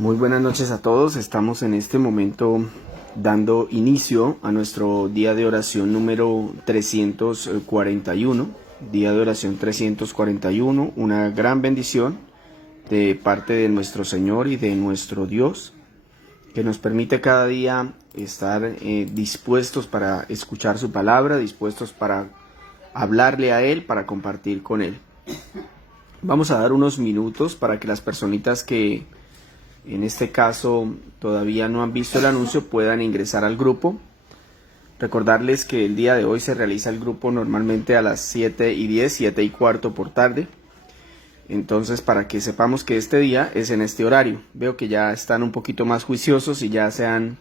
Muy buenas noches a todos. Estamos en este momento dando inicio a nuestro día de oración número 341. Día de oración 341, una gran bendición de parte de nuestro Señor y de nuestro Dios, que nos permite cada día estar dispuestos para escuchar su palabra, dispuestos para hablarle a Él, para compartir con Él. Vamos a dar unos minutos para que las personitas que en este caso todavía no han visto el anuncio puedan ingresar al grupo. Recordarles que el día de hoy se realiza el grupo normalmente a las 7:10, 7:15 por tarde. Entonces, para que sepamos que este día es en este horario. Veo que ya están un poquito más juiciosos y ya se han,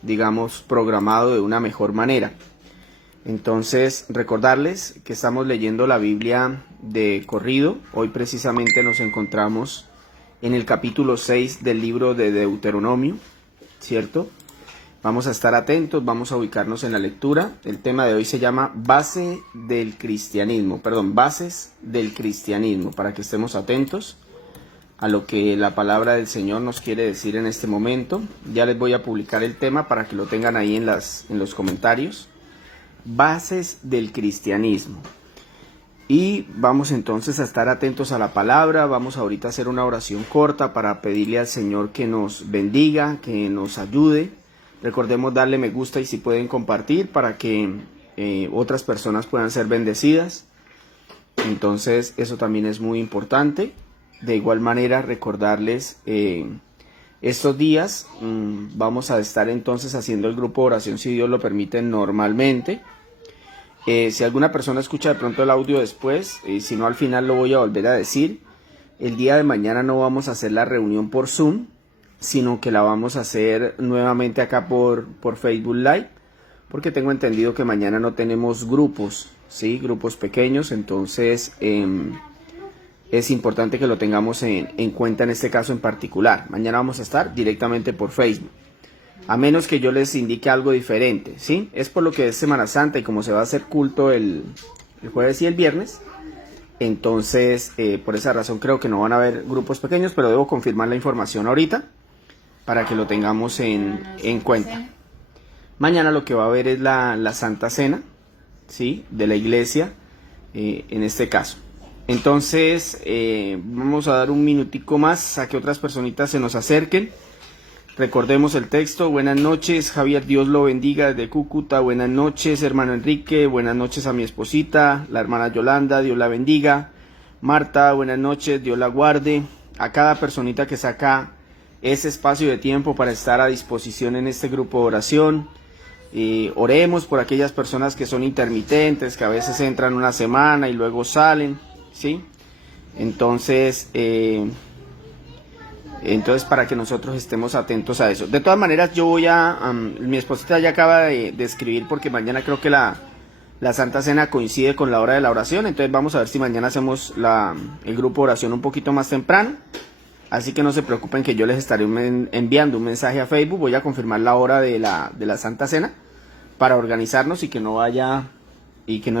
digamos, programado de una mejor manera. Entonces, recordarles que estamos leyendo la Biblia de corrido. Hoy precisamente nos encontramos en el capítulo 6 del libro de Deuteronomio, ¿cierto? Vamos a estar atentos, vamos a ubicarnos en la lectura. El tema de hoy se llama Bases del Cristianismo, para que estemos atentos a lo que la palabra del Señor nos quiere decir en este momento. Ya les voy a publicar el tema para que lo tengan ahí en los comentarios. Bases del cristianismo. Y vamos entonces a estar atentos a la palabra. Vamos ahorita a hacer una oración corta para pedirle al Señor que nos bendiga, que nos ayude. Recordemos darle me gusta y si pueden compartir para que otras personas puedan ser bendecidas. Entonces eso también es muy importante. De igual manera recordarles estos días vamos a estar entonces haciendo el grupo de oración, si Dios lo permite, normalmente. Si alguna persona escucha de pronto el audio después, si no al final lo voy a volver a decir, el día de mañana no vamos a hacer la reunión por Zoom, sino que la vamos a hacer nuevamente acá por Facebook Live, porque tengo entendido que mañana no tenemos grupos, ¿sí? Grupos pequeños, entonces es importante que lo tengamos en cuenta en este caso en particular. Mañana vamos a estar directamente por Facebook. A menos que yo les indique algo diferente, ¿sí? Es por lo que es Semana Santa y como se va a hacer culto el jueves y el viernes, entonces por esa razón creo que no van a haber grupos pequeños, pero debo confirmar la información ahorita para que lo tengamos en cuenta. Mañana lo que va a haber es la Santa Cena, ¿sí? De la iglesia, en este caso. Entonces vamos a dar un minutico más a que otras personitas se nos acerquen. Recordemos el texto. Buenas noches, Javier, Dios lo bendiga desde Cúcuta. Buenas noches, hermano Enrique. Buenas noches a mi esposita, la hermana Yolanda, Dios la bendiga. Marta, buenas noches, Dios la guarde. A cada personita que saca ese espacio de tiempo para estar a disposición en este grupo de oración. Oremos por aquellas personas que son intermitentes, que a veces entran una semana y luego salen, ¿sí? Entonces para que nosotros estemos atentos a eso. De todas maneras, yo voy mi esposita ya acaba de escribir porque mañana creo que la Santa Cena coincide con la hora de la oración. Entonces vamos a ver si mañana hacemos el grupo de oración un poquito más temprano. Así que no se preocupen que yo les estaré enviando un mensaje a Facebook. Voy a confirmar la hora de la Santa Cena para organizarnos y que no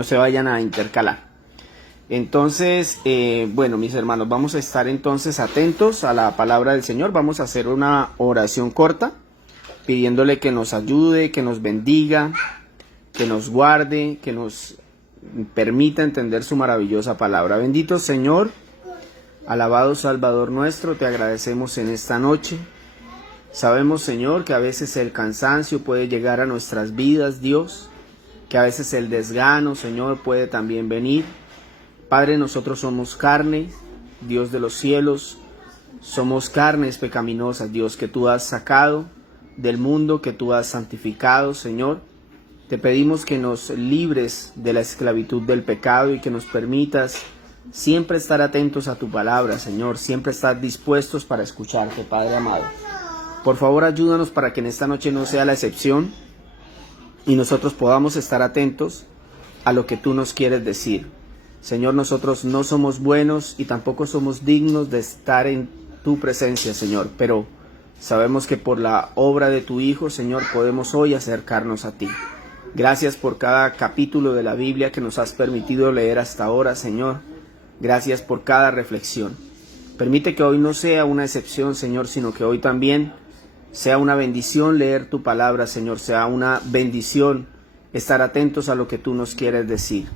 se vayan a intercalar. Entonces, bueno, mis hermanos, vamos a estar entonces atentos a la palabra del Señor. Vamos a hacer una oración corta, pidiéndole que nos ayude, que nos bendiga, que nos guarde, que nos permita entender su maravillosa palabra. Bendito Señor, alabado Salvador nuestro, te agradecemos en esta noche. Sabemos, Señor, que a veces el cansancio puede llegar a nuestras vidas, Dios, que a veces el desgano, Señor, puede también venir. Padre, nosotros somos carne, Dios de los cielos, somos carnes pecaminosas, Dios, que tú has sacado del mundo, que tú has santificado, Señor. Te pedimos que nos libres de la esclavitud del pecado y que nos permitas siempre estar atentos a tu palabra, Señor, siempre estar dispuestos para escucharte, Padre amado. Por favor, ayúdanos para que en esta noche no sea la excepción y nosotros podamos estar atentos a lo que tú nos quieres decir. Señor, nosotros no somos buenos y tampoco somos dignos de estar en tu presencia, Señor, pero sabemos que por la obra de tu Hijo, Señor, podemos hoy acercarnos a ti. Gracias por cada capítulo de la Biblia que nos has permitido leer hasta ahora, Señor. Gracias por cada reflexión. Permite que hoy no sea una excepción, Señor, sino que hoy también sea una bendición leer tu palabra, Señor, sea una bendición estar atentos a lo que tú nos quieres decir.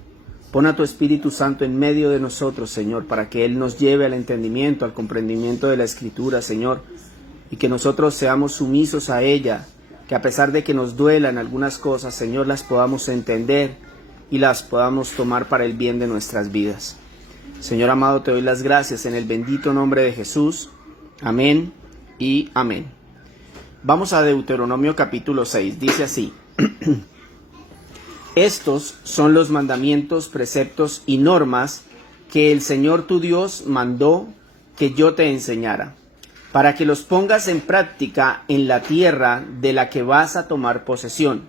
Pon a tu Espíritu Santo en medio de nosotros, Señor, para que Él nos lleve al entendimiento, al comprendimiento de la Escritura, Señor, y que nosotros seamos sumisos a ella, que a pesar de que nos duelan algunas cosas, Señor, las podamos entender y las podamos tomar para el bien de nuestras vidas. Señor amado, te doy las gracias en el bendito nombre de Jesús. Amén y amén. Vamos a Deuteronomio capítulo 6. Dice así: Estos son los mandamientos, preceptos y normas que el Señor tu Dios mandó que yo te enseñara, para que los pongas en práctica en la tierra de la que vas a tomar posesión,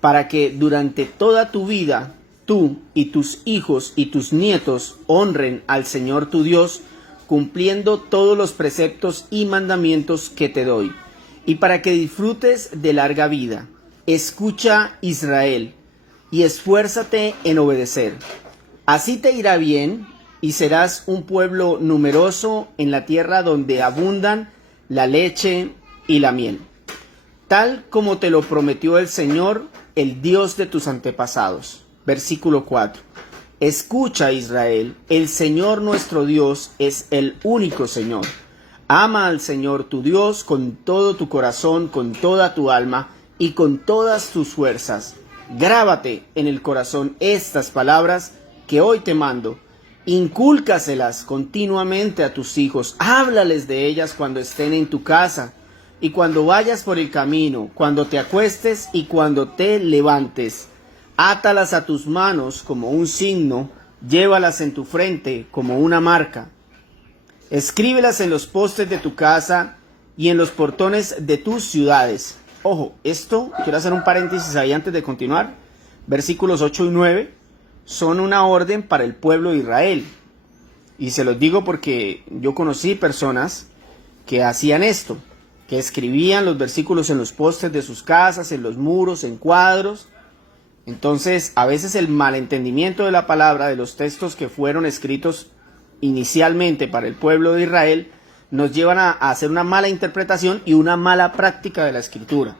para que durante toda tu vida tú y tus hijos y tus nietos honren al Señor tu Dios, cumpliendo todos los preceptos y mandamientos que te doy, y para que disfrutes de larga vida. Escucha, Israel, y esfuérzate en obedecer. Así te irá bien, y serás un pueblo numeroso en la tierra donde abundan la leche y la miel, tal como te lo prometió el Señor, el Dios de tus antepasados. Versículo 4. Escucha, Israel, el Señor nuestro Dios es el único Señor. Ama al Señor tu Dios con todo tu corazón, con toda tu alma y con todas tus fuerzas. Grábate en el corazón estas palabras que hoy te mando. Incúlcaselas continuamente a tus hijos. Háblales de ellas cuando estén en tu casa y cuando vayas por el camino, cuando te acuestes y cuando te levantes. Átalas a tus manos como un signo, llévalas en tu frente como una marca. Escríbelas en los postes de tu casa y en los portones de tus ciudades. Ojo, esto, quiero hacer un paréntesis ahí antes de continuar. Versículos 8 y 9 son una orden para el pueblo de Israel. Y se los digo porque yo conocí personas que hacían esto, que escribían los versículos en los postes de sus casas, en los muros, en cuadros. Entonces, a veces el malentendimiento de la palabra, de los textos que fueron escritos inicialmente para el pueblo de Israel, nos llevan a hacer una mala interpretación y una mala práctica de la Escritura.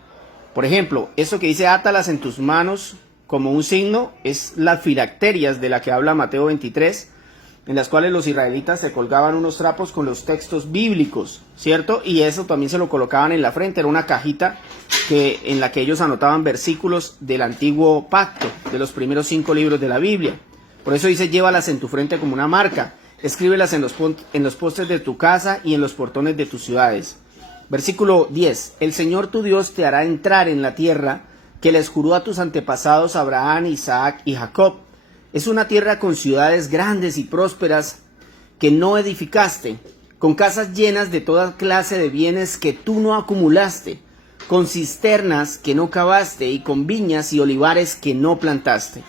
Por ejemplo, eso que dice átalas en tus manos como un signo, es las filacterias de la que habla Mateo 23, en las cuales los israelitas se colgaban unos trapos con los textos bíblicos, ¿cierto? Y eso también se lo colocaban en la frente, era una cajita en la que ellos anotaban versículos del antiguo pacto, de los primeros 5 libros de la Biblia. Por eso dice, llévalas en tu frente como una marca, escríbelas en los postes de tu casa y en los portones de tus ciudades. Versículo 10, el Señor tu Dios te hará entrar en la tierra que les juró a tus antepasados Abraham, Isaac y Jacob. Es una tierra con ciudades grandes y prósperas que no edificaste, con casas llenas de toda clase de bienes que tú no acumulaste, con cisternas que no cavaste y con viñas y olivares que no plantaste.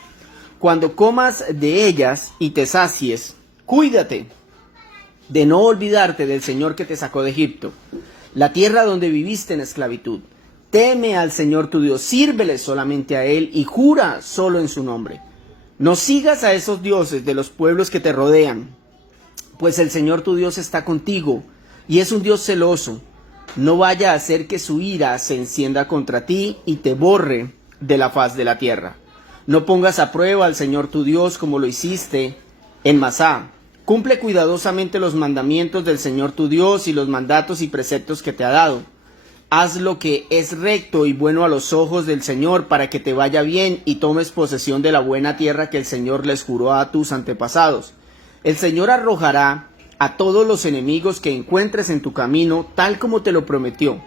Cuando comas de ellas y te sacies, cuídate de no olvidarte del Señor que te sacó de Egipto, la tierra donde viviste en esclavitud. Teme al Señor tu Dios, sírvele solamente a Él y jura solo en su nombre. No sigas a esos dioses de los pueblos que te rodean, pues el Señor tu Dios está contigo y es un Dios celoso. No vaya a hacer que su ira se encienda contra ti y te borre de la faz de la tierra. No pongas a prueba al Señor tu Dios como lo hiciste en Masá. Cumple cuidadosamente los mandamientos del Señor tu Dios y los mandatos y preceptos que te ha dado. Haz lo que es recto y bueno a los ojos del Señor para que te vaya bien y tomes posesión de la buena tierra que el Señor les juró a tus antepasados. El Señor arrojará a todos los enemigos que encuentres en tu camino, tal como te lo prometió.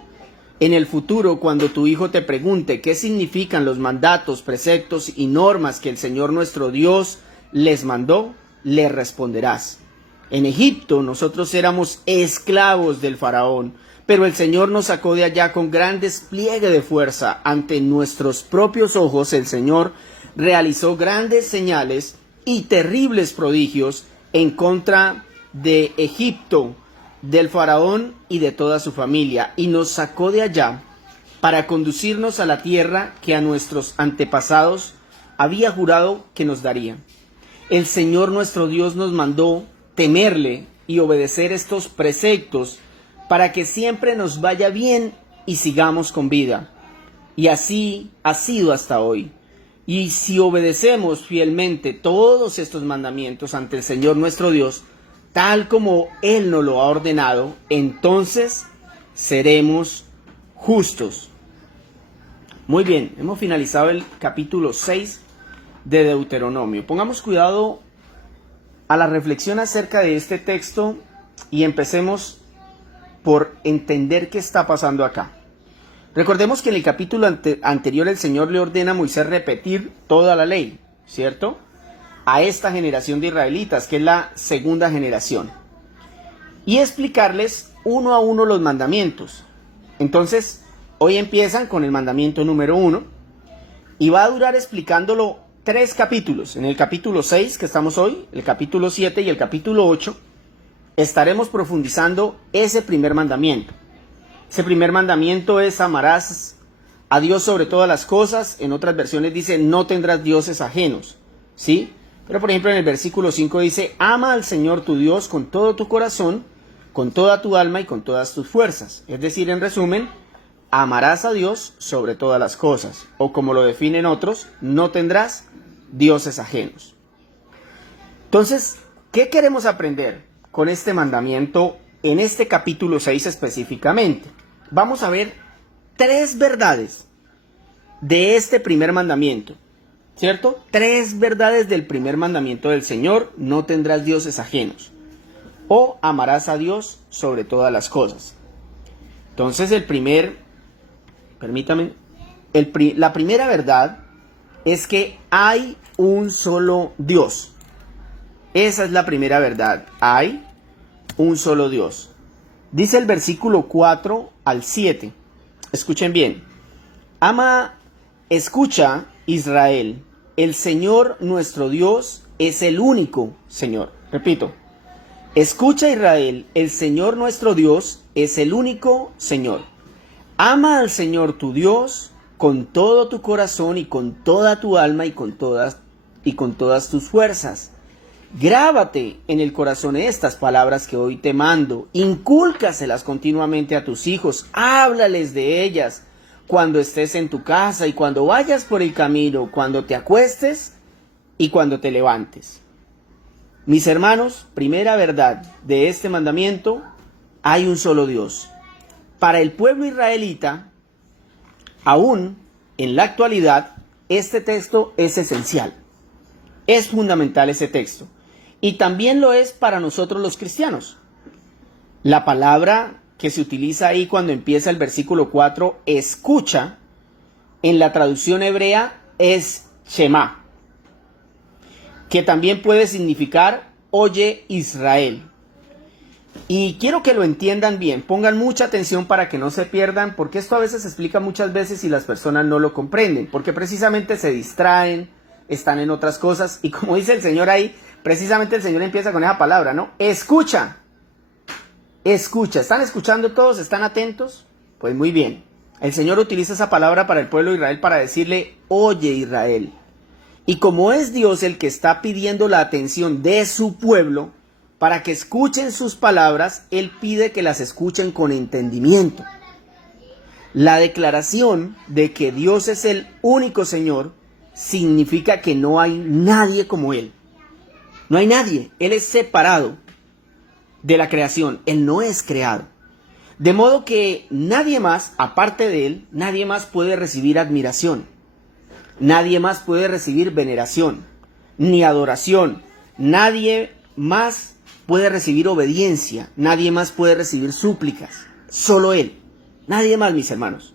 En el futuro, cuando tu hijo te pregunte qué significan los mandatos, preceptos y normas que el Señor nuestro Dios les mandó, le responderás: en Egipto nosotros éramos esclavos del faraón, pero el Señor nos sacó de allá con gran despliegue de fuerza. Ante nuestros propios ojos el Señor realizó grandes señales y terribles prodigios en contra de Egipto, del faraón y de toda su familia, y nos sacó de allá para conducirnos a la tierra que a nuestros antepasados había jurado que nos daría. El Señor nuestro Dios nos mandó temerle y obedecer estos preceptos para que siempre nos vaya bien y sigamos con vida. Y así ha sido hasta hoy. Y si obedecemos fielmente todos estos mandamientos ante el Señor nuestro Dios, tal como Él nos lo ha ordenado, entonces seremos justos. Muy bien, hemos finalizado el capítulo 6 de Deuteronomio. Pongamos cuidado a la reflexión acerca de este texto y empecemos por entender qué está pasando acá. Recordemos que en el capítulo anterior el Señor le ordena a Moisés repetir toda la ley, ¿cierto? A esta generación de israelitas, que es la segunda generación, y explicarles uno a uno los mandamientos. Entonces, hoy empiezan con el mandamiento número 1 y va a durar explicándolo 3 capítulos. En el capítulo 6 que estamos hoy, el capítulo 7 y el capítulo 8, estaremos profundizando ese primer mandamiento. Ese primer mandamiento es: amarás a Dios sobre todas las cosas. En otras versiones dice: no tendrás dioses ajenos, ¿sí? Pero por ejemplo en el versículo 5 dice: ama al Señor tu Dios con todo tu corazón, con toda tu alma y con todas tus fuerzas. Es decir, en resumen, amarás a Dios sobre todas las cosas. O como lo definen otros, no tendrás dioses ajenos. Entonces, ¿qué queremos aprender con este mandamiento en este capítulo 6 específicamente? Vamos a ver 3 verdades de este primer mandamiento, ¿cierto? 3 verdades del primer mandamiento del Señor: no tendrás dioses ajenos, o amarás a Dios sobre todas las cosas. Entonces la primera verdad es que hay un solo Dios. Esa es la primera verdad: hay un solo Dios. Dice el versículo 4 al 7. Escuchen bien. Escucha, Israel, el Señor nuestro Dios es el único Señor. Repito. Escucha, Israel, el Señor nuestro Dios es el único Señor. Ama al Señor tu Dios con todo tu corazón y con toda tu alma y con todas tus fuerzas. Grábate en el corazón estas palabras que hoy te mando, incúlcaselas continuamente a tus hijos, háblales de ellas cuando estés en tu casa y cuando vayas por el camino, cuando te acuestes y cuando te levantes. Mis hermanos, primera verdad de este mandamiento: hay un solo Dios. Para el pueblo israelita, aún en la actualidad, este texto es esencial. Es fundamental ese texto. Y también lo es para nosotros los cristianos. La palabra que se utiliza ahí cuando empieza el versículo 4, escucha, en la traducción hebrea es Shema, que también puede significar oye Israel. Y quiero que lo entiendan bien, pongan mucha atención para que no se pierdan, porque esto a veces se explica muchas veces y las personas no lo comprenden, porque precisamente se distraen, están en otras cosas, y como dice el Señor ahí, precisamente el Señor empieza con esa palabra, ¿no? Escucha. Escucha. ¿Están escuchando todos? ¿Están atentos? Pues muy bien. El Señor utiliza esa palabra para el pueblo de Israel para decirle: oye Israel. Y como es Dios el que está pidiendo la atención de su pueblo para que escuchen sus palabras, Él pide que las escuchen con entendimiento. La declaración de que Dios es el único Señor significa que no hay nadie como Él. No hay nadie. Él es separado de la creación. Él no es creado. De modo que nadie más, aparte de Él, nadie más puede recibir admiración. Nadie más puede recibir veneración, ni adoración. Nadie más puede recibir obediencia. Nadie más puede recibir súplicas. Solo Él. Nadie más, mis hermanos.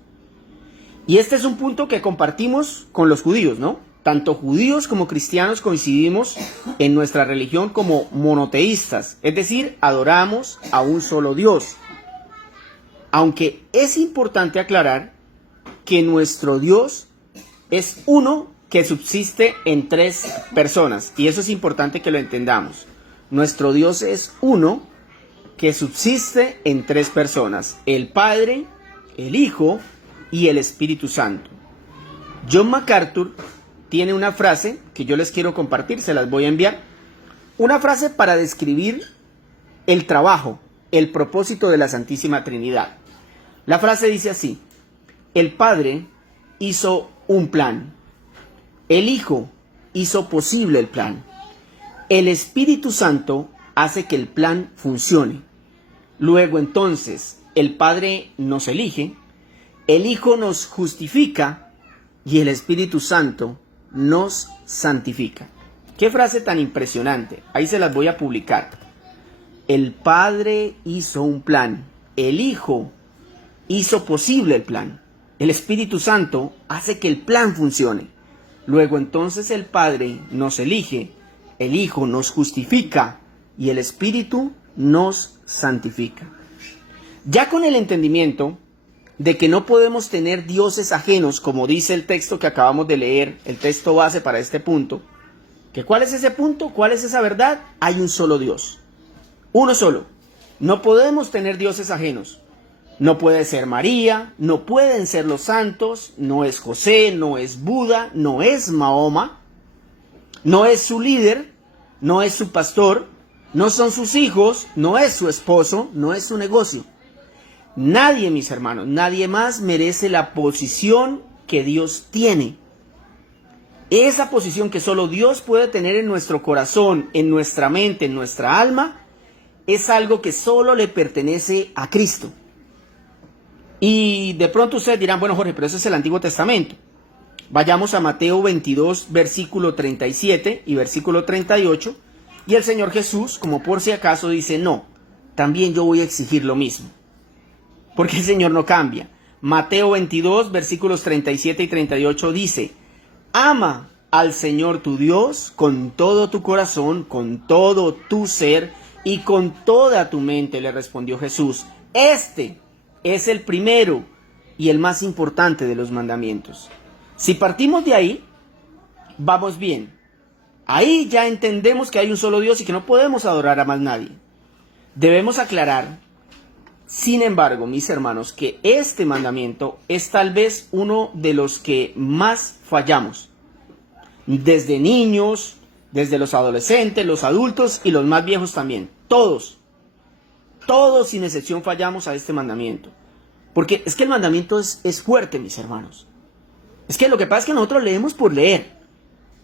Y este es un punto que compartimos con los judíos, ¿no? Tanto judíos como cristianos coincidimos en nuestra religión como monoteístas, es decir, adoramos a un solo Dios. Aunque es importante aclarar que nuestro Dios es uno que subsiste en 3 personas, y eso es importante que lo entendamos. Nuestro Dios es uno que subsiste en 3 personas: el Padre, el Hijo y el Espíritu Santo. John MacArthur tiene una frase que yo les quiero compartir, se las voy a enviar. Una frase para describir el trabajo, el propósito de la Santísima Trinidad. La frase dice así: el Padre hizo un plan, el Hijo hizo posible el plan, el Espíritu Santo hace que el plan funcione. Luego entonces el Padre nos elige, el Hijo nos justifica y el Espíritu Santo nos santifica. Qué frase tan impresionante. Ahí se las voy a publicar. El Padre hizo un plan, el Hijo hizo posible el plan, el Espíritu Santo hace que el plan funcione. Luego entonces el Padre nos elige, el Hijo nos justifica y el Espíritu nos santifica. Ya con el entendimiento de que no podemos tener dioses ajenos, como dice el texto que acabamos de leer, el texto base para este punto, que ¿cuál es ese punto? ¿Cuál es esa verdad? Hay un solo Dios, uno solo. No podemos tener dioses ajenos. No puede ser María, no pueden ser los santos, no es José, no es Buda, no es Mahoma, no es su líder, no es su pastor, no son sus hijos, no es su esposo, no es su negocio. Nadie, mis hermanos, nadie más merece la posición que Dios tiene. Esa posición que solo Dios puede tener en nuestro corazón, en nuestra mente, en nuestra alma, es algo que solo le pertenece a Cristo. Y de pronto ustedes dirán, bueno Jorge, pero eso es el Antiguo Testamento. Vayamos a Mateo 22, versículo 37 y versículo 38. Y el Señor Jesús, como por si acaso, dice, no, también yo voy a exigir lo mismo. Porque el Señor no cambia. Mateo 22, versículos 37 y 38 dice, ama al Señor tu Dios con todo tu corazón, con todo tu ser y con toda tu mente, le respondió Jesús. Este es el primero y el más importante de los mandamientos. Si partimos de ahí, vamos bien. Ahí ya entendemos que hay un solo Dios y que no podemos adorar a más nadie. Debemos aclarar, sin embargo, mis hermanos, que este mandamiento es tal vez uno de los que más fallamos. Desde niños, desde los adolescentes, los adultos y los más viejos también. Todos sin excepción fallamos a este mandamiento. Porque es que el mandamiento es fuerte, mis hermanos. Es que lo que pasa es que nosotros leemos por leer.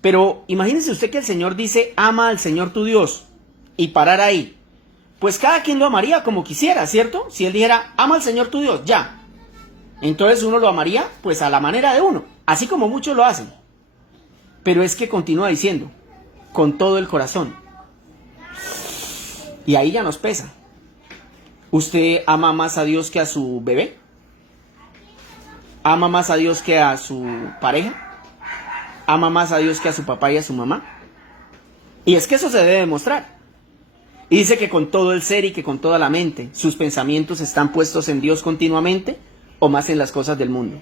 Pero imagínense usted que el Señor dice, ama al Señor tu Dios. Y parar ahí. Pues cada quien lo amaría como quisiera, ¿cierto? Si Él dijera, ama al Señor tu Dios, ya. Entonces uno lo amaría pues a la manera de uno. Así como muchos lo hacen. Pero es que continúa diciendo, con todo el corazón. Y ahí ya nos pesa. ¿Usted ama más a Dios que a su bebé? ¿Ama más a Dios que a su pareja? ¿Ama más a Dios que a su papá y a su mamá? Y es que eso se debe demostrar. Y dice que con todo el ser y que con toda la mente, sus pensamientos están puestos en Dios continuamente o más en las cosas del mundo.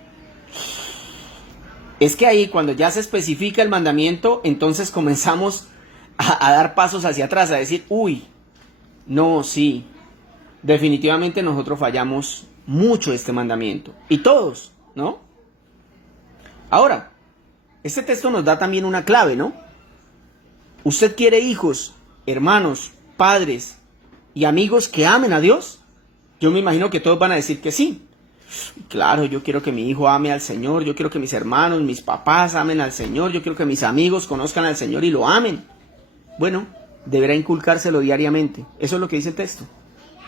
Es que ahí cuando ya se especifica el mandamiento, entonces comenzamos a dar pasos hacia atrás, a decir, uy, no, sí, definitivamente nosotros fallamos mucho este mandamiento. Y todos, ¿no? Ahora, este texto nos da también una clave, ¿no? ¿Usted quiere hijos, hermanos, padres y amigos que amen a Dios? Yo me imagino que todos van a decir que sí. Claro, yo quiero que mi hijo ame al Señor, yo quiero que mis hermanos, mis papás amen al Señor, yo quiero que mis amigos conozcan al Señor y lo amen. Bueno, deberá inculcárselo diariamente. Eso es lo que dice el texto.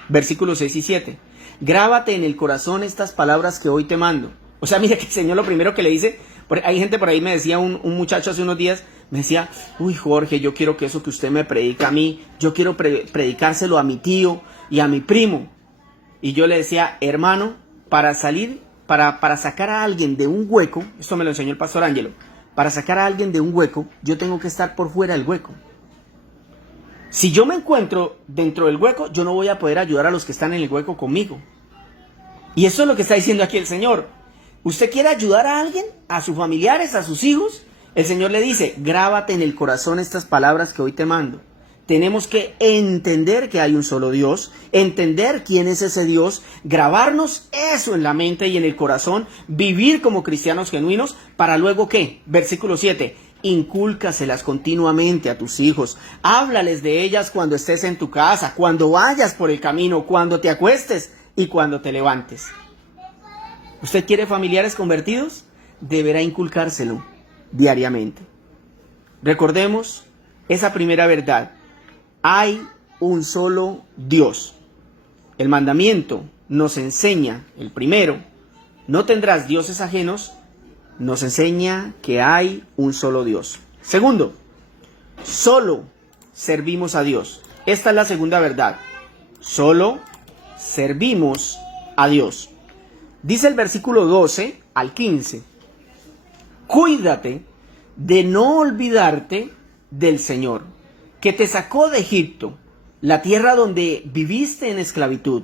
Versículos 6 y 7. Grábate en el corazón estas palabras que hoy te mando. O sea, mira que el Señor lo primero que le dice, hay gente por ahí, me decía un muchacho hace unos días, me decía, uy Jorge, yo quiero que eso que usted me predica a mí, yo quiero predicárselo a mi tío y a mi primo. Y yo le decía, hermano, para sacar a alguien de un hueco, esto me lo enseñó el pastor Ángelo, para sacar a alguien de un hueco, yo tengo que estar por fuera del hueco. Si yo me encuentro dentro del hueco, yo no voy a poder ayudar a los que están en el hueco conmigo. Y eso es lo que está diciendo aquí el Señor. ¿Usted quiere ayudar a alguien? ¿A sus familiares? ¿A sus hijos? El Señor le dice, grábate en el corazón estas palabras que hoy te mando. Tenemos que entender que hay un solo Dios, entender quién es ese Dios, grabarnos eso en la mente y en el corazón, vivir como cristianos genuinos, para luego ¿qué? Versículo 7, Incúlcaselas continuamente a tus hijos. Háblales de ellas cuando estés en tu casa, cuando vayas por el camino, cuando te acuestes y cuando te levantes. ¿Usted quiere familiares convertidos? Deberá inculcárselo diariamente. Recordemos esa primera verdad. Hay un solo Dios. El mandamiento nos enseña, el primero, no tendrás dioses ajenos, nos enseña que hay un solo Dios. Segundo, solo servimos a Dios. Esta es la segunda verdad. Solo servimos a Dios. Dice el versículo 12 al 15. Cuídate de no olvidarte del Señor, que te sacó de Egipto, la tierra donde viviste en esclavitud.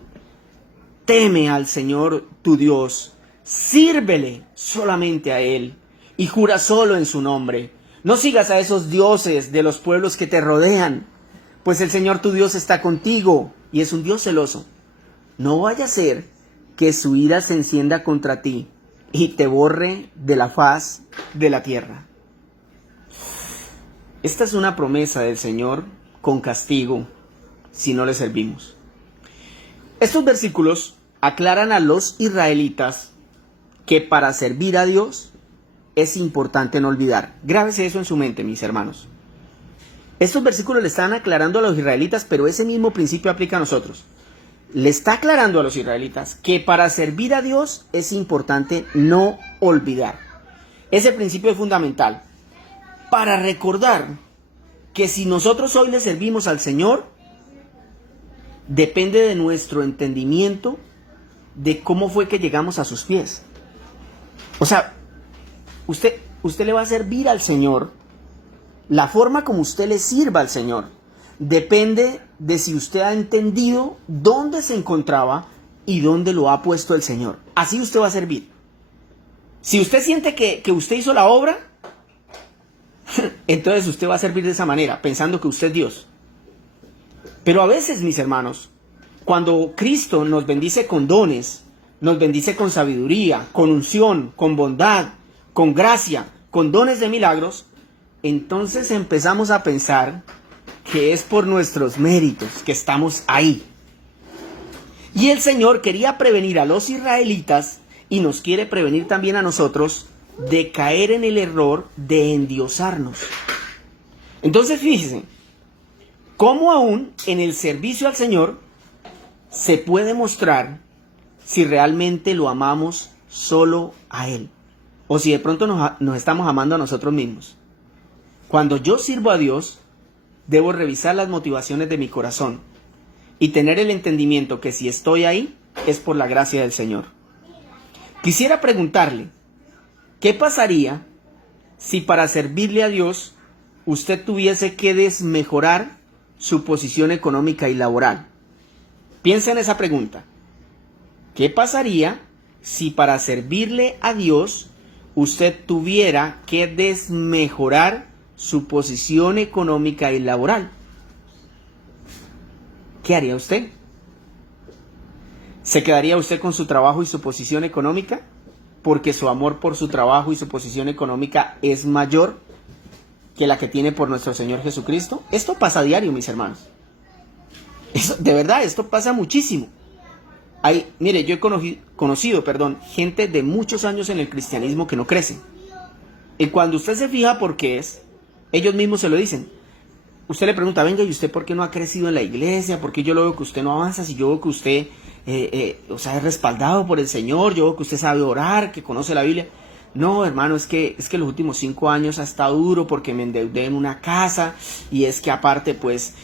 Teme al Señor tu Dios, sírvele solamente a Él y jura solo en su nombre. No sigas a esos dioses de los pueblos que te rodean, pues el Señor tu Dios está contigo y es un Dios celoso. No vaya a ser que su ira se encienda contra ti y te borre de la faz de la tierra. Esta es una promesa del Señor con castigo si no le servimos. Estos versículos aclaran a los israelitas que para servir a Dios es importante no olvidar. Grábese eso en su mente, mis hermanos. Estos versículos le están aclarando a los israelitas, pero ese mismo principio aplica a nosotros. Le está aclarando a los israelitas que para servir a Dios es importante no olvidar. Ese principio es fundamental para recordar que si nosotros hoy le servimos al Señor, depende de nuestro entendimiento de cómo fue que llegamos a sus pies. O sea, usted le va a servir al Señor. La forma como usted le sirva al Señor depende de si usted ha entendido dónde se encontraba y dónde lo ha puesto el Señor. Así usted va a servir. Si usted siente que usted hizo la obra, entonces usted va a servir de esa manera, pensando que usted es Dios. Pero a veces, mis hermanos, cuando Cristo nos bendice con dones, nos bendice con sabiduría, con unción, con bondad, con gracia, con dones de milagros, entonces empezamos a pensar que es por nuestros méritos que estamos ahí. Y el Señor quería prevenir a los israelitas y nos quiere prevenir también a nosotros de caer en el error de endiosarnos. Entonces fíjense, cómo aún en el servicio al Señor se puede mostrar si realmente lo amamos solo a Él, o si de pronto nos estamos amando a nosotros mismos. Cuando yo sirvo a Dios, debo revisar las motivaciones de mi corazón y tener el entendimiento que si estoy ahí, es por la gracia del Señor. Quisiera preguntarle, ¿qué pasaría si para servirle a Dios usted tuviese que desmejorar su posición económica y laboral? Piensa en esa pregunta. ¿Qué pasaría si para servirle a Dios usted tuviera que desmejorar su posición económica y laboral? ¿Qué haría usted? ¿Se quedaría usted con su trabajo y su posición económica porque su amor por su trabajo y su posición económica es mayor que la que tiene por nuestro Señor Jesucristo? Esto pasa a diario, mis hermanos. De verdad, esto pasa muchísimo. Mire, yo he conocido, gente de muchos años en el cristianismo que no crece. Y cuando usted se fija por qué es, ellos mismos se lo dicen. Usted le pregunta, venga, ¿y usted por qué no ha crecido en la iglesia? ¿Por qué yo lo veo que usted no avanza? Si yo veo que usted es respaldado por el Señor, yo veo que usted sabe orar, que conoce la Biblia. No, hermano, es que los últimos 5 años ha estado duro porque me endeudé en una casa y es que aparte pues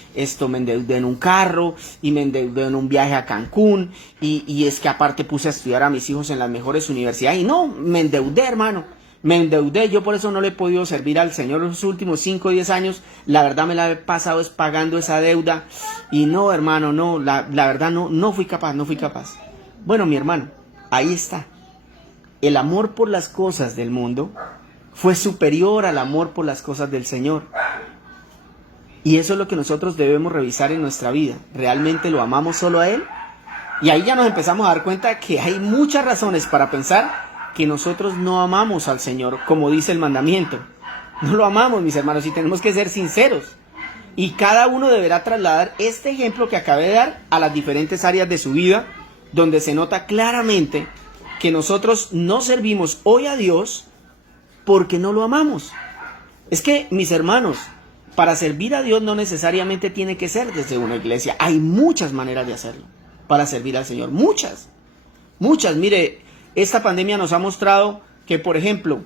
me endeudé en un carro y me endeudé en un viaje a Cancún y es que aparte puse a estudiar a mis hijos en las mejores universidades y no, me endeudé, hermano, me endeudé, yo por eso no le he podido servir al Señor los últimos 5 o 10 años, la verdad me la he pasado es pagando esa deuda y no, hermano, no, la verdad no fui capaz. Bueno, mi hermano, ahí está. El amor por las cosas del mundo fue superior al amor por las cosas del Señor. Y eso es lo que nosotros debemos revisar en nuestra vida. ¿Realmente lo amamos solo a Él? Y ahí ya nos empezamos a dar cuenta que hay muchas razones para pensar que nosotros no amamos al Señor, como dice el mandamiento. No lo amamos, mis hermanos, y tenemos que ser sinceros. Y cada uno deberá trasladar este ejemplo que acabé de dar a las diferentes áreas de su vida, donde se nota claramente que nosotros no servimos hoy a Dios porque no lo amamos. Es que, mis hermanos, para servir a Dios no necesariamente tiene que ser desde una iglesia. Hay muchas maneras de hacerlo para servir al Señor. Muchas. Mire, esta pandemia nos ha mostrado que, por ejemplo,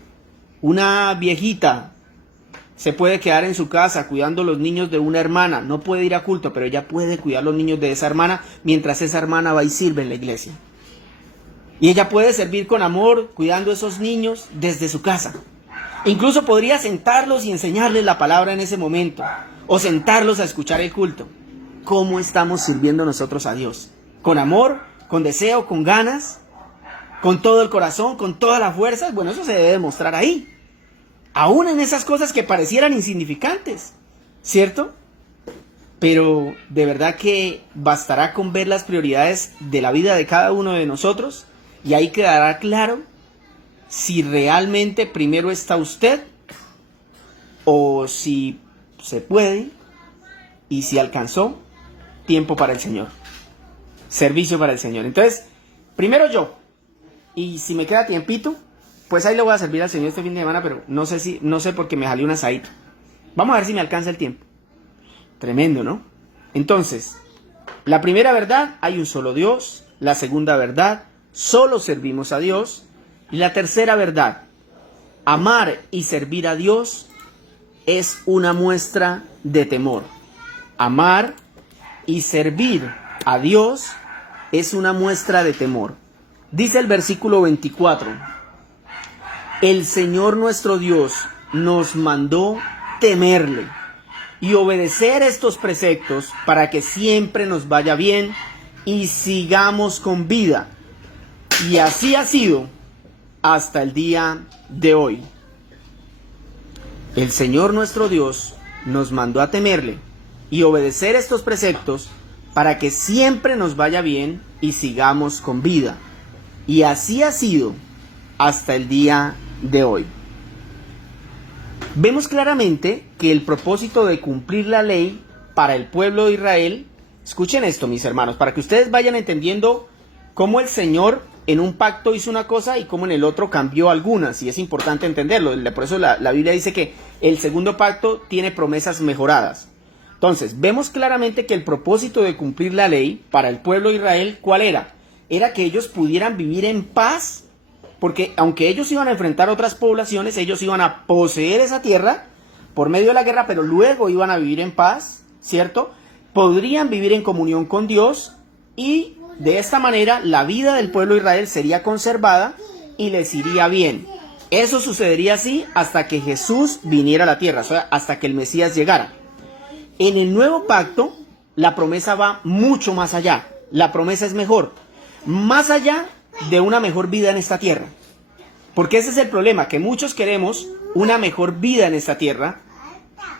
una viejita se puede quedar en su casa cuidando los niños de una hermana. No puede ir a culto, pero ella puede cuidar los niños de esa hermana mientras esa hermana va y sirve en la iglesia. Y ella puede servir con amor cuidando a esos niños desde su casa. Incluso podría sentarlos y enseñarles la palabra en ese momento, o sentarlos a escuchar el culto. ¿Cómo estamos sirviendo nosotros a Dios? ¿Con amor? ¿Con deseo? ¿Con ganas? ¿Con todo el corazón? ¿Con todas las fuerzas? Bueno, eso se debe demostrar ahí. Aún en esas cosas que parecieran insignificantes, ¿cierto? Pero de verdad que bastará con ver las prioridades de la vida de cada uno de nosotros y ahí quedará claro si realmente primero está usted o si se puede y si alcanzó tiempo para el Señor, servicio para el Señor. Entonces, primero yo, y si me queda tiempito, pues ahí le voy a servir al Señor este fin de semana, pero no sé porque me salió un asadito. Vamos a ver si me alcanza el tiempo. Tremendo, ¿no? Entonces, la primera verdad, hay un solo Dios. La segunda verdad, solo servimos a Dios. Y la tercera verdad, amar y servir a Dios es una muestra de temor. Amar y servir a Dios es una muestra de temor. Dice el versículo 24, el Señor nuestro Dios nos mandó temerle y obedecer estos preceptos para que siempre nos vaya bien y sigamos con vida. Y así ha sido hasta el día de hoy. El Señor nuestro Dios nos mandó a temerle y obedecer estos preceptos para que siempre nos vaya bien y sigamos con vida. Y así ha sido hasta el día de hoy. Vemos claramente que el propósito de cumplir la ley para el pueblo de Israel, escuchen esto, mis hermanos, para que ustedes vayan entendiendo cómo el Señor en un pacto hizo una cosa y cómo en el otro cambió algunas, y es importante entenderlo. Por eso la Biblia dice que el segundo pacto tiene promesas mejoradas. Entonces, vemos claramente que el propósito de cumplir la ley para el pueblo de Israel, ¿cuál era? Era que ellos pudieran vivir en paz, porque aunque ellos iban a enfrentar otras poblaciones, ellos iban a poseer esa tierra por medio de la guerra, pero luego iban a vivir en paz, ¿cierto? Podrían vivir en comunión con Dios y de esta manera la vida del pueblo de Israel sería conservada y les iría bien. Eso sucedería así hasta que Jesús viniera a la tierra, o sea, hasta que el Mesías llegara. En el nuevo pacto, la promesa va mucho más allá. La promesa es mejor, más allá de una mejor vida en esta tierra. Porque ese es el problema, que muchos queremos una mejor vida en esta tierra,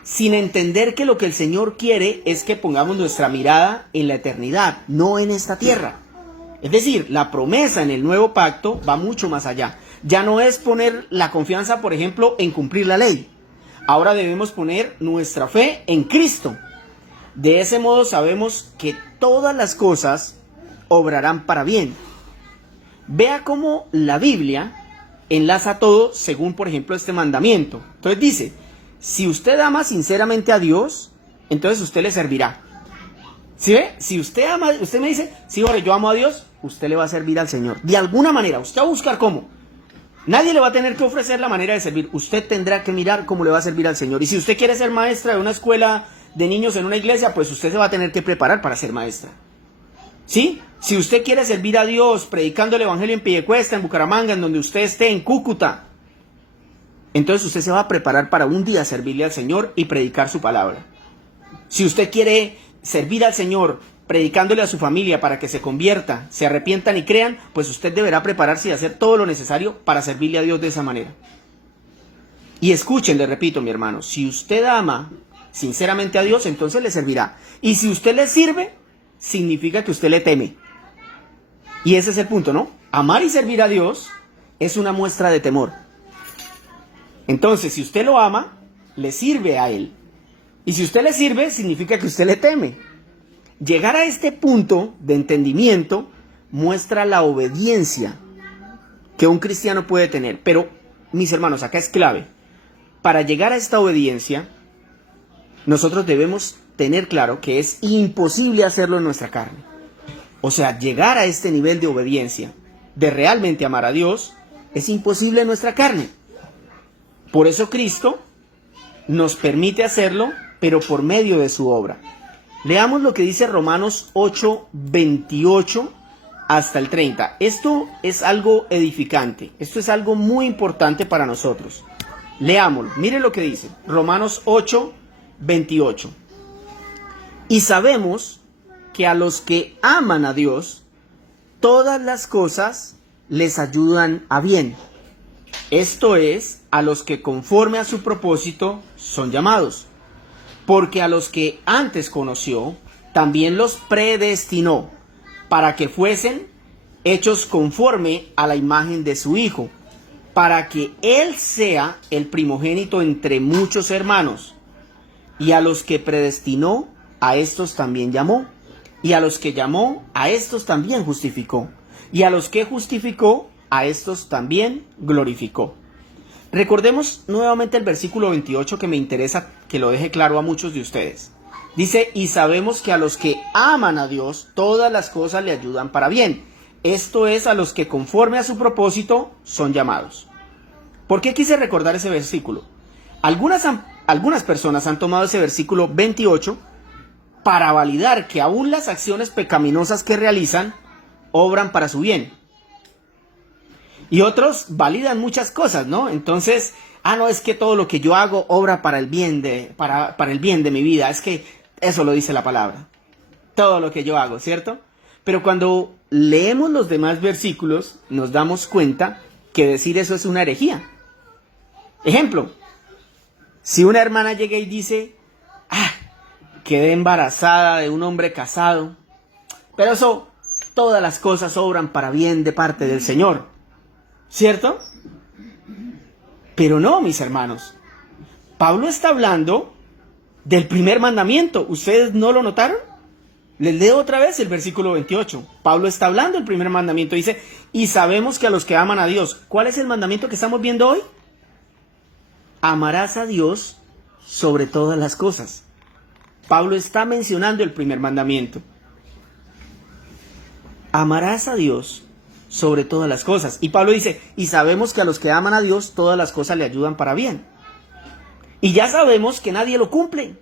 sin entender que lo que el Señor quiere es que pongamos nuestra mirada en la eternidad, no en esta tierra. Es decir, la promesa en el nuevo pacto va mucho más allá. Ya no es poner la confianza, por ejemplo, en cumplir la ley. Ahora debemos poner nuestra fe en Cristo. De ese modo sabemos que todas las cosas obrarán para bien. Vea cómo la Biblia enlaza todo según, por ejemplo, este mandamiento. Entonces dice, si usted ama sinceramente a Dios, entonces usted le servirá. ¿Sí ve? Si usted ama, usted me dice, sí, hombre, yo amo a Dios, usted le va a servir al Señor. De alguna manera, usted va a buscar cómo. Nadie le va a tener que ofrecer la manera de servir. Usted tendrá que mirar cómo le va a servir al Señor. Y si usted quiere ser maestra de una escuela de niños en una iglesia, pues usted se va a tener que preparar para ser maestra. ¿Sí? Si usted quiere servir a Dios predicando el evangelio en Piedecuesta, en Bucaramanga, en donde usted esté, en Cúcuta, entonces usted se va a preparar para un día servirle al Señor y predicar su palabra. Si usted quiere servir al Señor predicándole a su familia para que se convierta, se arrepientan y crean, pues usted deberá prepararse y hacer todo lo necesario para servirle a Dios de esa manera. Y escuchen, le repito, mi hermano, si usted ama sinceramente a Dios, entonces le servirá. Y si usted le sirve, significa que usted le teme. Y ese es el punto, ¿no? Amar y servir a Dios es una muestra de temor. Entonces, si usted lo ama, le sirve a Él. Y si usted le sirve, significa que usted le teme. Llegar a este punto de entendimiento muestra la obediencia que un cristiano puede tener. Pero, mis hermanos, acá es clave. Para llegar a esta obediencia, nosotros debemos tener claro que es imposible hacerlo en nuestra carne. O sea, llegar a este nivel de obediencia, de realmente amar a Dios, es imposible en nuestra carne. Por eso Cristo nos permite hacerlo, pero por medio de su obra. Leamos lo que dice Romanos 8, 28 hasta el 30. Esto es algo edificante. Esto es algo muy importante para nosotros. Leámoslo. Mire lo que dice. Romanos 8, 28. Y sabemos que a los que aman a Dios, todas las cosas les ayudan a bien. Esto es, a los que conforme a su propósito son llamados. Porque a los que antes conoció, también los predestinó, para que fuesen hechos conforme a la imagen de su Hijo, para que Él sea el primogénito entre muchos hermanos. Y a los que predestinó, a estos también llamó. Y a los que llamó, a estos también justificó. Y a los que justificó, a estos también glorificó. Recordemos nuevamente el versículo 28 que me interesa que lo deje claro a muchos de ustedes. Dice, y sabemos que a los que aman a Dios, todas las cosas le ayudan para bien. Esto es, a los que conforme a su propósito son llamados. ¿Por qué quise recordar ese versículo? Algunas personas han tomado ese versículo 28 para validar que aún las acciones pecaminosas que realizan obran para su bien. Y otros validan muchas cosas, ¿no? Entonces, no, es que todo lo que yo hago obra para el bien para el bien de mi vida. Es que eso lo dice la palabra. Todo lo que yo hago, ¿cierto? Pero cuando leemos los demás versículos, nos damos cuenta que decir eso es una herejía. Ejemplo, si una hermana llega y dice, quedé embarazada de un hombre casado, pero eso, todas las cosas obran para bien de parte del Señor, ¿cierto? Pero no, mis hermanos. Pablo está hablando del primer mandamiento. ¿Ustedes no lo notaron? Les leo otra vez el versículo 28. Pablo está hablando del primer mandamiento. Dice, y sabemos que a los que aman a Dios. ¿Cuál es el mandamiento que estamos viendo hoy? Amarás a Dios sobre todas las cosas. Pablo está mencionando el primer mandamiento. Amarás a Dios sobre todas las cosas. Y Pablo dice, y sabemos que a los que aman a Dios, todas las cosas le ayudan para bien. Y ya sabemos que nadie lo cumple.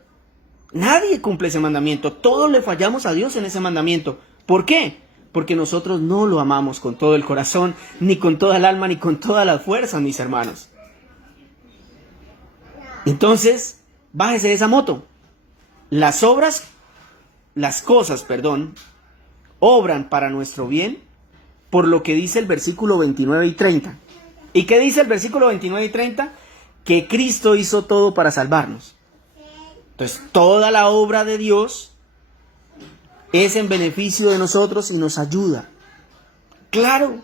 Nadie cumple ese mandamiento. Todos le fallamos a Dios en ese mandamiento. ¿Por qué? Porque nosotros no lo amamos con todo el corazón, ni con toda el alma, ni con todas las fuerzas, mis hermanos. Entonces, bájese de esa moto. Las cosas, obran para nuestro bien por lo que dice el versículo 29 y 30. ¿Y qué dice el versículo 29 y 30? Que Cristo hizo todo para salvarnos. Entonces, toda la obra de Dios es en beneficio de nosotros y nos ayuda. Claro,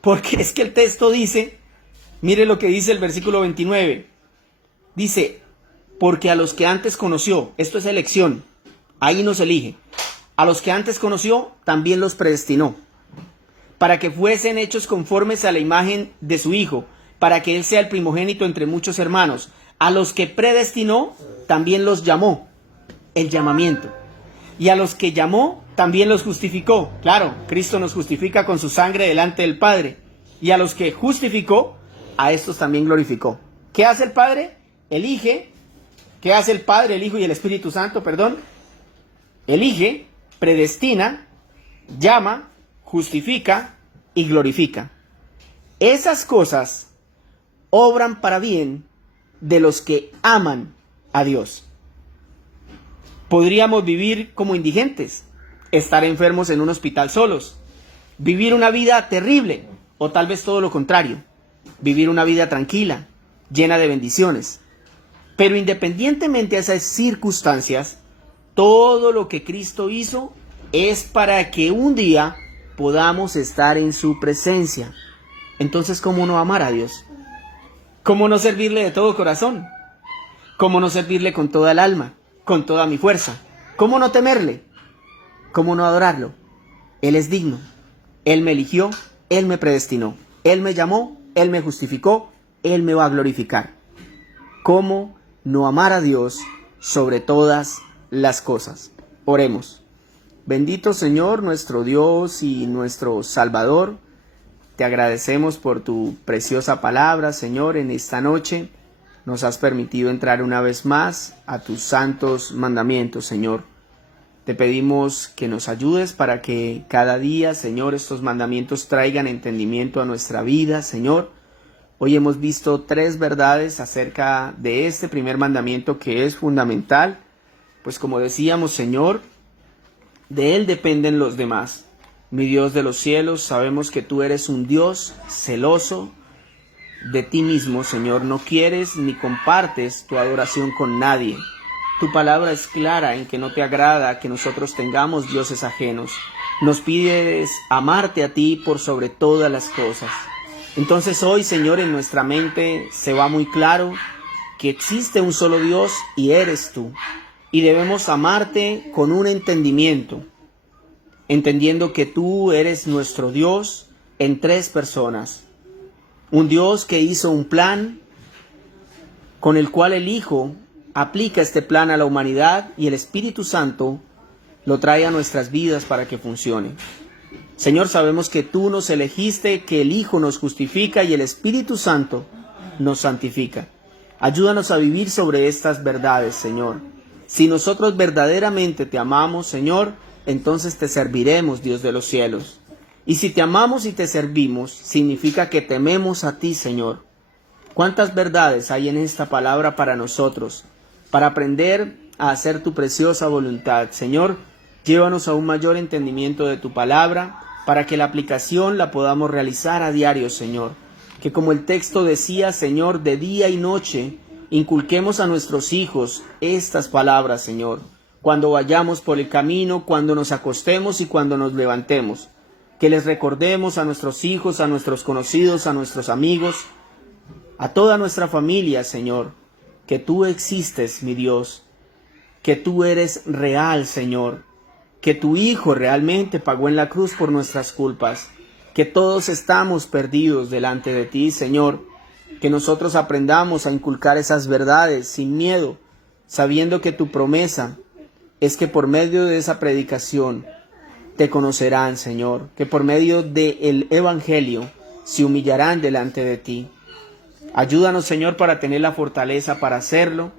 porque es que el texto dice, mire lo que dice el versículo 29. Dice, porque a los que antes conoció, esto es elección, ahí nos elige. A los que antes conoció, también los predestinó, para que fuesen hechos conformes a la imagen de su Hijo, para que Él sea el primogénito entre muchos hermanos. A los que predestinó, también los llamó, el llamamiento. Y a los que llamó, también los justificó. Claro, Cristo nos justifica con su sangre delante del Padre. Y a los que justificó, a estos también glorificó. ¿Qué hace el Padre? Elige. ¿Qué hace el Padre, el Hijo y el Espíritu Santo? Elige, predestina, llama, justifica y glorifica. Esas cosas obran para bien de los que aman a Dios. Podríamos vivir como indigentes, estar enfermos en un hospital solos, vivir una vida terrible, o tal vez todo lo contrario, vivir una vida tranquila, llena de bendiciones. Pero independientemente de esas circunstancias, todo lo que Cristo hizo es para que un día podamos estar en su presencia. Entonces, ¿cómo no amar a Dios? ¿Cómo no servirle de todo corazón? ¿Cómo no servirle con toda el alma, con toda mi fuerza? ¿Cómo no temerle? ¿Cómo no adorarlo? Él es digno. Él me eligió, Él me predestinó. Él me llamó, Él me justificó, Él me va a glorificar. ¿Cómo no amar a Dios sobre todas las cosas? Oremos. Bendito Señor, nuestro Dios y nuestro Salvador, te agradecemos por tu preciosa palabra, Señor, en esta noche. Nos has permitido entrar una vez más a tus santos mandamientos, Señor. Te pedimos que nos ayudes para que cada día, Señor, estos mandamientos traigan entendimiento a nuestra vida, Señor. Hoy hemos visto 3 verdades acerca de este primer mandamiento que es fundamental, pues como decíamos, Señor, de Él dependen los demás. Mi Dios de los cielos, sabemos que tú eres un Dios celoso de ti mismo, Señor. No quieres ni compartes tu adoración con nadie. Tu palabra es clara en que no te agrada que nosotros tengamos dioses ajenos. Nos pides amarte a ti por sobre todas las cosas. Entonces hoy, Señor, en nuestra mente se va muy claro que existe un solo Dios y eres tú. Y debemos amarte con un entendimiento, entendiendo que tú eres nuestro Dios en 3 personas. Un Dios que hizo un plan con el cual el Hijo aplica este plan a la humanidad y el Espíritu Santo lo trae a nuestras vidas para que funcione. Señor, sabemos que tú nos elegiste, que el Hijo nos justifica y el Espíritu Santo nos santifica. Ayúdanos a vivir sobre estas verdades, Señor. Si nosotros verdaderamente te amamos, Señor, entonces te serviremos, Dios de los cielos. Y si te amamos y te servimos, significa que tememos a ti, Señor. ¿Cuántas verdades hay en esta palabra para nosotros? Para aprender a hacer tu preciosa voluntad. Señor, llévanos a un mayor entendimiento de tu palabra, para que la aplicación la podamos realizar a diario, Señor. Que como el texto decía, Señor, de día y noche, inculquemos a nuestros hijos estas palabras, Señor. Cuando vayamos por el camino, cuando nos acostemos y cuando nos levantemos. Que les recordemos a nuestros hijos, a nuestros conocidos, a nuestros amigos, a toda nuestra familia, Señor, que tú existes, mi Dios, que tú eres real, Señor, que tu Hijo realmente pagó en la cruz por nuestras culpas, que todos estamos perdidos delante de ti, Señor, que nosotros aprendamos a inculcar esas verdades sin miedo, sabiendo que tu promesa es que por medio de esa predicación te conocerán, Señor, que por medio del Evangelio se humillarán delante de ti. Ayúdanos, Señor, para tener la fortaleza para hacerlo.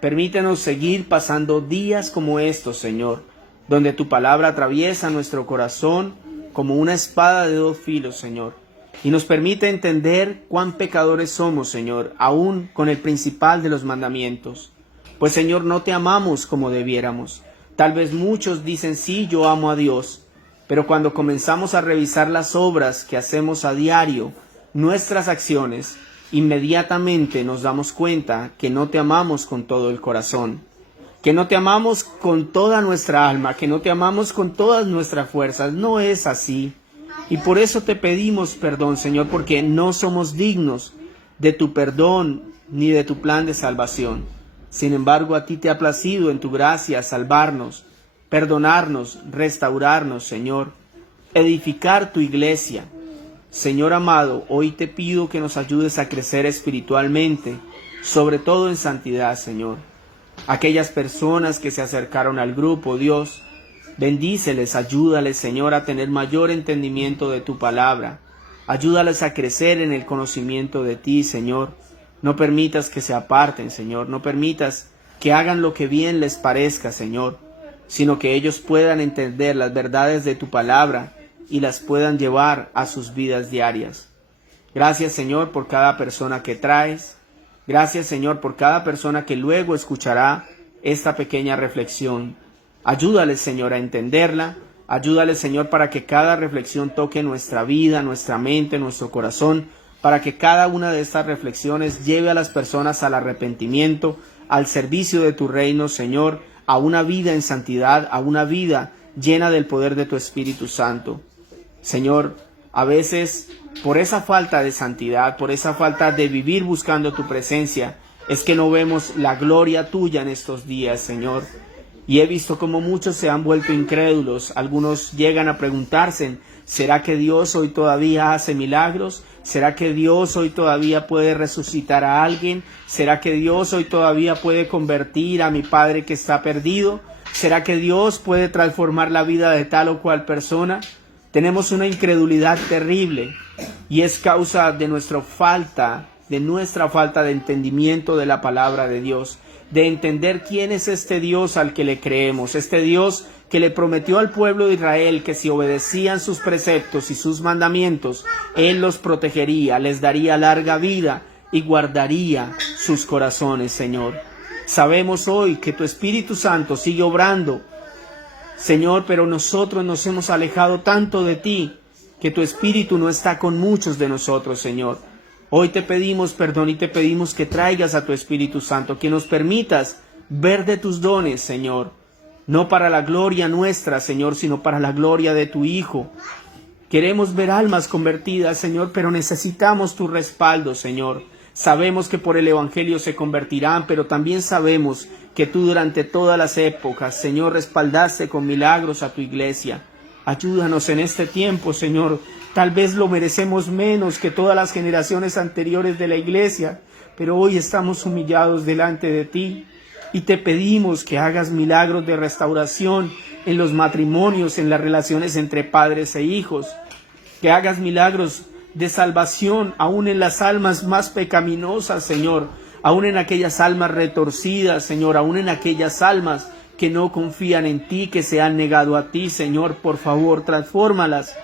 Permítenos seguir pasando días como estos, Señor, donde tu palabra atraviesa nuestro corazón como una espada de 2 filos, Señor, y nos permite entender cuán pecadores somos, Señor, aún con el principal de los mandamientos. Pues, Señor, no te amamos como debiéramos. Tal vez muchos dicen, sí, yo amo a Dios, pero cuando comenzamos a revisar las obras que hacemos a diario, nuestras acciones, inmediatamente nos damos cuenta que no te amamos con todo el corazón, que no te amamos con toda nuestra alma, que no te amamos con todas nuestras fuerzas. No es así. Y por eso te pedimos perdón, Señor, porque no somos dignos de tu perdón ni de tu plan de salvación. Sin embargo, a ti te ha placido en tu gracia salvarnos, perdonarnos, restaurarnos, Señor, edificar tu iglesia. Señor amado, hoy te pido que nos ayudes a crecer espiritualmente, sobre todo en santidad, Señor. Aquellas personas que se acercaron al grupo, Dios, bendíceles, ayúdales, Señor, a tener mayor entendimiento de tu palabra. Ayúdales a crecer en el conocimiento de ti, Señor. No permitas que se aparten, Señor. No permitas que hagan lo que bien les parezca, Señor, sino que ellos puedan entender las verdades de tu palabra y las puedan llevar a sus vidas diarias. Gracias, Señor, por cada persona que traes. Gracias, Señor, por cada persona que luego escuchará esta pequeña reflexión. Ayúdales, Señor, a entenderla. Ayúdales, Señor, para que cada reflexión toque nuestra vida, nuestra mente, nuestro corazón, para que cada una de estas reflexiones lleve a las personas al arrepentimiento, al servicio de tu reino, Señor, a una vida en santidad, a una vida llena del poder de tu Espíritu Santo. Señor, a veces por esa falta de santidad, por esa falta de vivir buscando tu presencia, es que no vemos la gloria tuya en estos días, Señor. Y he visto como muchos se han vuelto incrédulos. Algunos llegan a preguntarse, ¿será que Dios hoy todavía hace milagros? ¿Será que Dios hoy todavía puede resucitar a alguien? ¿Será que Dios hoy todavía puede convertir a mi padre que está perdido? ¿Será que Dios puede transformar la vida de tal o cual persona? Tenemos una incredulidad terrible y es causa de nuestra falta de entendimiento de la palabra de Dios, de entender quién es este Dios al que le creemos, este Dios que le prometió al pueblo de Israel que si obedecían sus preceptos y sus mandamientos, Él los protegería, les daría larga vida y guardaría sus corazones, Señor. Sabemos hoy que tu Espíritu Santo sigue obrando, Señor, pero nosotros nos hemos alejado tanto de ti que tu Espíritu no está con muchos de nosotros, Señor. Hoy te pedimos perdón y te pedimos que traigas a tu Espíritu Santo, que nos permitas ver de tus dones, Señor, no para la gloria nuestra, Señor, sino para la gloria de tu Hijo. Queremos ver almas convertidas, Señor, pero necesitamos tu respaldo, Señor. Sabemos que por el Evangelio se convertirán, pero también sabemos que tú durante todas las épocas, Señor, respaldaste con milagros a tu iglesia. Ayúdanos en este tiempo, Señor. Tal vez lo merecemos menos que todas las generaciones anteriores de la iglesia, pero hoy estamos humillados delante de ti y te pedimos que hagas milagros de restauración en los matrimonios, en las relaciones entre padres e hijos, que hagas milagros de salvación aún en las almas más pecaminosas, Señor, aún en aquellas almas retorcidas, Señor, aún en aquellas almas que no confían en ti, que se han negado a ti, Señor. Por favor, transfórmalas.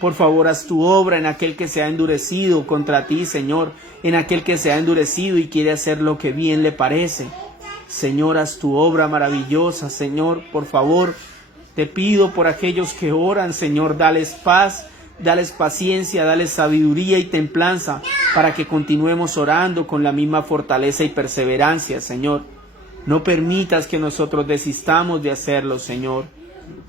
Por favor, haz tu obra en aquel que se ha endurecido contra ti, Señor, en aquel que se ha endurecido y quiere hacer lo que bien le parece. Señor, haz tu obra maravillosa, Señor, por favor. Te pido por aquellos que oran, Señor, dales paz, dales paciencia, dales sabiduría y templanza para que continuemos orando con la misma fortaleza y perseverancia, Señor. No permitas que nosotros desistamos de hacerlo, Señor.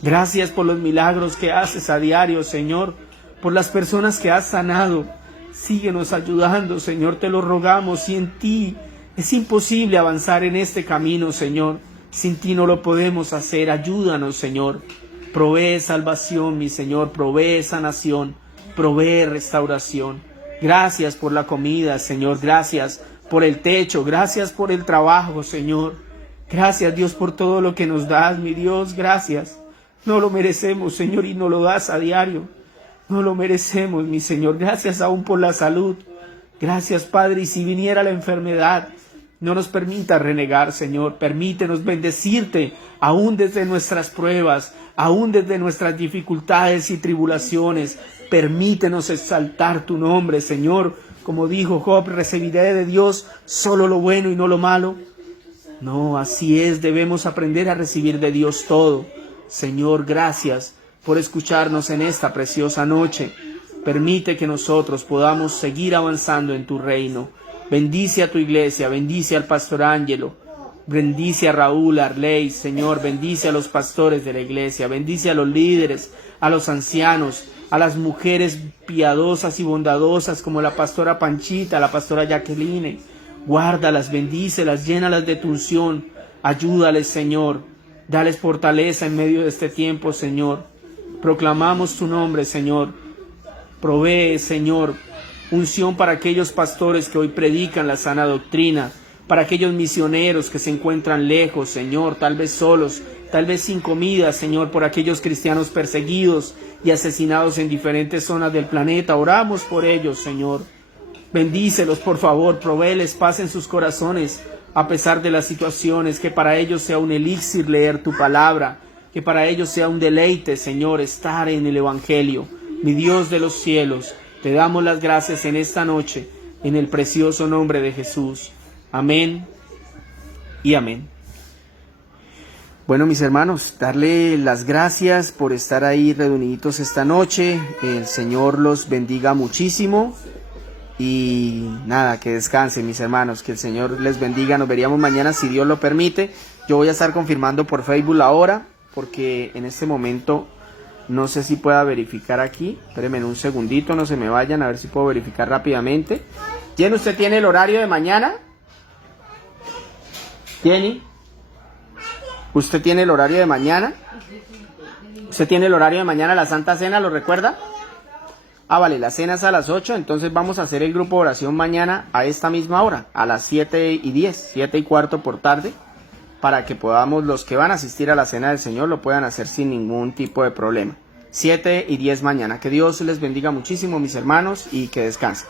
Gracias por los milagros que haces a diario, Señor, por las personas que has sanado. Síguenos ayudando, Señor, te lo rogamos, y en ti es imposible avanzar en este camino, Señor. Sin ti no lo podemos hacer. Ayúdanos, Señor. Provee salvación, mi Señor, provee sanación, provee restauración. Gracias por la comida, Señor, gracias por el techo, gracias por el trabajo, Señor. Gracias, Dios, por todo lo que nos das, mi Dios, gracias. No lo merecemos, Señor, y nos lo das a diario. No lo merecemos, mi Señor. Gracias aún por la salud. Gracias, Padre, y si viniera la enfermedad, no nos permita renegar, Señor. Permítenos bendecirte aún desde nuestras pruebas, aún desde nuestras dificultades y tribulaciones. Permítenos exaltar tu nombre, Señor. Como dijo Job, recibiré de Dios solo lo bueno y no lo malo. No, así es, debemos aprender a recibir de Dios todo. Señor, gracias por escucharnos en esta preciosa noche. Permite que nosotros podamos seguir avanzando en tu reino. Bendice a tu iglesia, bendice al pastor Ángelo, bendice a Raúl, Arley, Señor, bendice a los pastores de la iglesia, bendice a los líderes, a los ancianos, a las mujeres piadosas y bondadosas como la pastora Panchita, la pastora Jacqueline. Guárdalas, bendícelas, llénalas de tu unción, ayúdales, Señor, dales fortaleza en medio de este tiempo, Señor. Proclamamos tu nombre, Señor. Provee, Señor, unción para aquellos pastores que hoy predican la sana doctrina, para aquellos misioneros que se encuentran lejos, Señor, tal vez solos, tal vez sin comida, Señor, por aquellos cristianos perseguidos y asesinados en diferentes zonas del planeta. Oramos por ellos, Señor. Bendícelos, por favor, provéeles paz en sus corazones a pesar de las situaciones, que para ellos sea un elixir leer tu palabra, que para ellos sea un deleite, Señor, estar en el Evangelio. Mi Dios de los cielos, te damos las gracias en esta noche, en el precioso nombre de Jesús. Amén y amén. Bueno, mis hermanos, darle las gracias por estar ahí reunidos esta noche. El Señor los bendiga muchísimo. Y nada, que descansen, mis hermanos, que el Señor les bendiga. Nos veríamos mañana si Dios lo permite. Yo voy a estar confirmando por Facebook la hora, porque en este momento no sé si pueda verificar aquí. Espérenme un segundito, no se me vayan, a ver si puedo verificar rápidamente. ¿Quién usted tiene el horario de mañana? ¿Tiene? ¿Usted tiene el horario de mañana? ¿Usted tiene el horario de mañana, la Santa Cena, lo recuerda? Ah, vale, la cena es a las 8, entonces vamos a hacer el grupo de oración mañana a esta misma hora, a las 7:10, 7:15 por tarde, para que podamos, los que van a asistir a la cena del Señor, lo puedan hacer sin ningún tipo de problema. 7:10 mañana. Que Dios les bendiga muchísimo, mis hermanos, y que descansen.